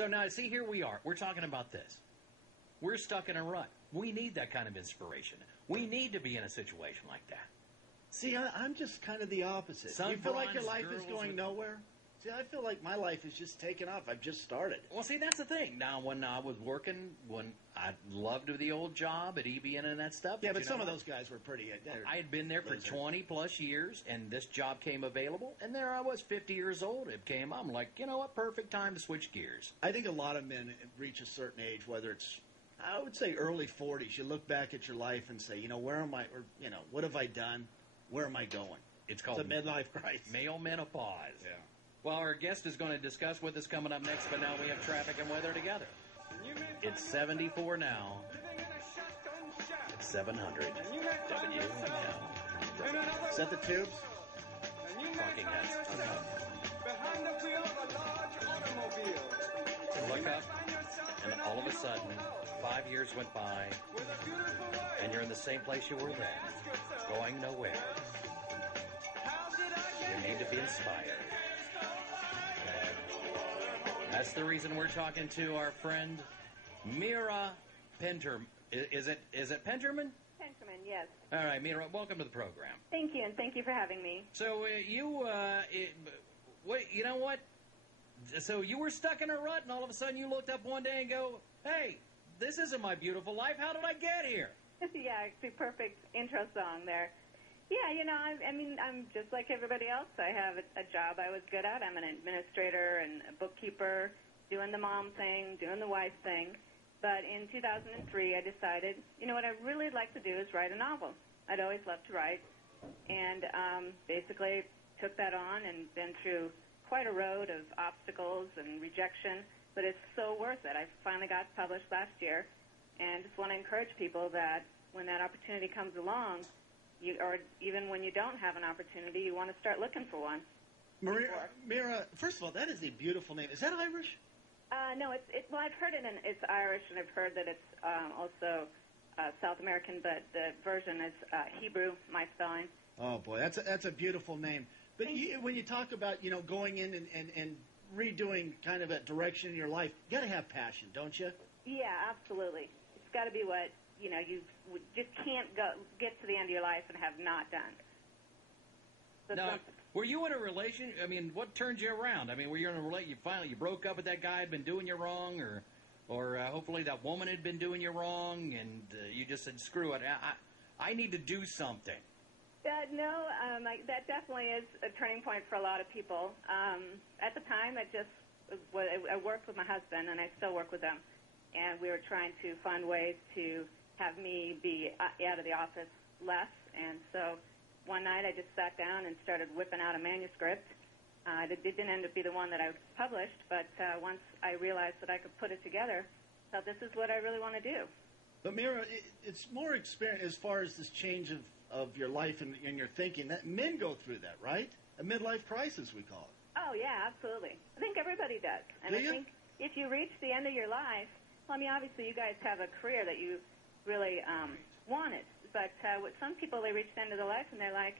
So now, see, here we are. We're talking about this. We're stuck in a rut. We need that kind of inspiration. We need to be in a situation like that. See, I'm just kind of the opposite. You feel like your life is going nowhere? See, I feel like my life is just taking off. I've just started. Well, see, that's the thing. Now, when I was working, when I loved the old job at EBN and that stuff. Yeah, but some of those guys were pretty... I had been there for 20-plus years, and this job came available, and there I was, 50 years old. It came. I'm like, you know what, perfect time to switch gears. I think a lot of men reach a certain age, whether it's, I would say early 40s. You look back at your life and say, you know, where am I, or, you know, what have I done? Where am I going? It's called a midlife crisis. Male menopause. Yeah. Well, our guest is going to discuss with us coming up next, but now we have traffic and weather together. It's 74 now. It's 700. W now. Is that the tubes? Talking heads. Behind the wheel of a large automobile. Look up, and all of a sudden, 5 years went by, and you're in the same place you were then, going nowhere. You need to be inspired. That's the reason we're talking to our friend Mira Penterman. Is it Penterman? Penterman, yes. All right, Mira, welcome to the program. Thank you, and thank you for having me. So you know what? So you were stuck in a rut, and all of a sudden you looked up one day and go, "Hey, this isn't my beautiful life. How did I get here?" Yeah, it's the perfect intro song there. Yeah, you know, I'm just like everybody else. I have a job I was good at. I'm an administrator and a bookkeeper, doing the mom thing, doing the wife thing. But in 2003, I decided, you know, what I'd really like to do is write a novel. I'd always loved to write, and basically took that on and been through quite a road of obstacles and rejection, but it's so worth it. I finally got published last year, and just want to encourage people that when that opportunity comes along, or even when you don't have an opportunity, you want to start looking for one. Mira, first of all, that is a beautiful name. Is that Irish? No, well, I've heard it's Irish, and I've heard that it's also South American, but the version is Hebrew, my spelling. Oh, boy, that's a beautiful name. But when you talk about, you know, going in and redoing kind of a direction in your life, you got to have passion, don't you? Yeah, absolutely. It's got to be what, you know, you just can't get to the end of your life and have not done. So now, were you in a relation? I mean, what turned you around? I mean, were you in a relation? You broke up with that guy had been doing you wrong, or hopefully that woman had been doing you wrong, and you just said, "Screw it, I need to do something." No, that definitely is a turning point for a lot of people. At the time, I worked with my husband, and I still work with them, and we were trying to find ways to have me be out of the office less, and so one night I just sat down and started whipping out a manuscript. It didn't end up being the one that I published, but once I realized that I could put it together, I thought this is what I really want to do. But Mira, it's more experience as far as this change of your life and your thinking. That men go through that, right? A midlife crisis, we call it. Oh, yeah, absolutely. I think everybody does. And I think if you reach the end of your life, well, I mean, obviously you guys have a career that you really wanted. But with some people, they reach the end of their life and they're like,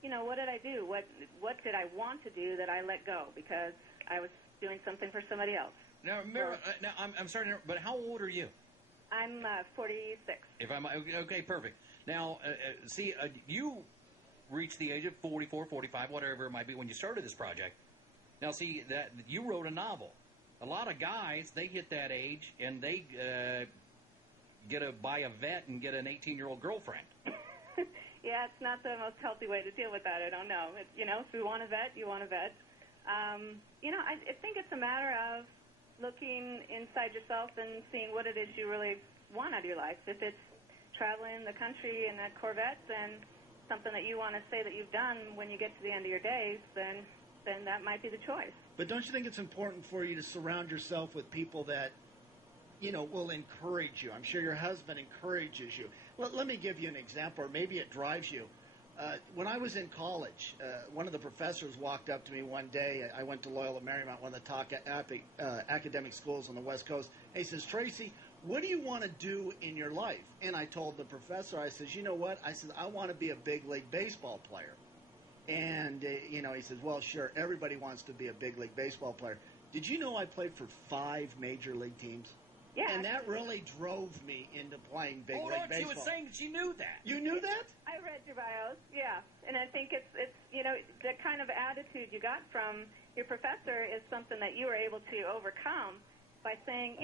you know, what did I do? What did I want to do that I let go because I was doing something for somebody else? Now, Mira, now I'm sorry, but how old are you? I'm 46. If I'm okay, perfect. Now, you reached the age of 44, 45, whatever it might be when you started this project. Now, see that you wrote a novel. A lot of guys, they hit that age and they buy a vet and get an 18-year-old girlfriend. Yeah, it's not the most healthy way to deal with that. I don't know. If you want a vet, you want a vet. I think it's a matter of looking inside yourself and seeing what it is you really want out of your life. If it's traveling the country in a Corvette, then something that you want to say that you've done when you get to the end of your days, then that might be the choice. But don't you think it's important for you to surround yourself with people that, you know, will encourage you? I'm sure your husband encourages you. Let me give you an example, or maybe it drives you. When I was in college, one of the professors walked up to me one day. I went to Loyola Marymount, one of the top academic schools on the West Coast. He says, "Tracy, what do you want to do in your life?" And I told the professor, I says, "You know what?" I said, "I want to be a big league baseball player." And, he says, "Well, sure, everybody wants to be a big league baseball player. Did you know I played for 5 major league teams? Yeah. And that really drove me into playing big Hold league on, baseball. she was saying she knew that. You knew that? I read your bios, yeah. And I think it's the kind of attitude you got from your professor is something that you were able to overcome by saying,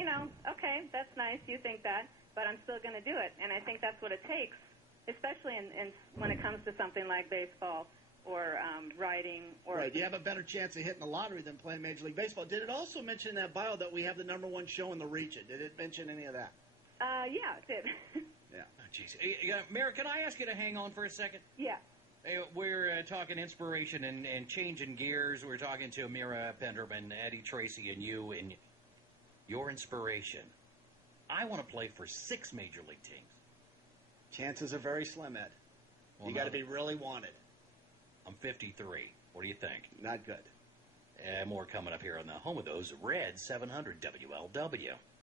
okay, that's nice, you think that, but I'm still going to do it. And I think that's what it takes, especially in when it comes to something like baseball or writing. Or Right, you have a better chance of hitting the lottery than playing Major League Baseball. Did it also mention in that bio that we have the #1 show in the region? Did it mention any of that? Yeah, it did. Yeah. Oh, jeez. Mara, can I ask you to hang on for a second? Yeah. We're talking inspiration and changing gears. We're talking to Mira Penderman, Eddie Tracy, and you, and your inspiration. I want to play for 6 major league teams. Chances are very slim, Ed. Well, You got to be really wanted. I'm 53. What do you think? Not good. More coming up here on the home of those Red 700 WLW.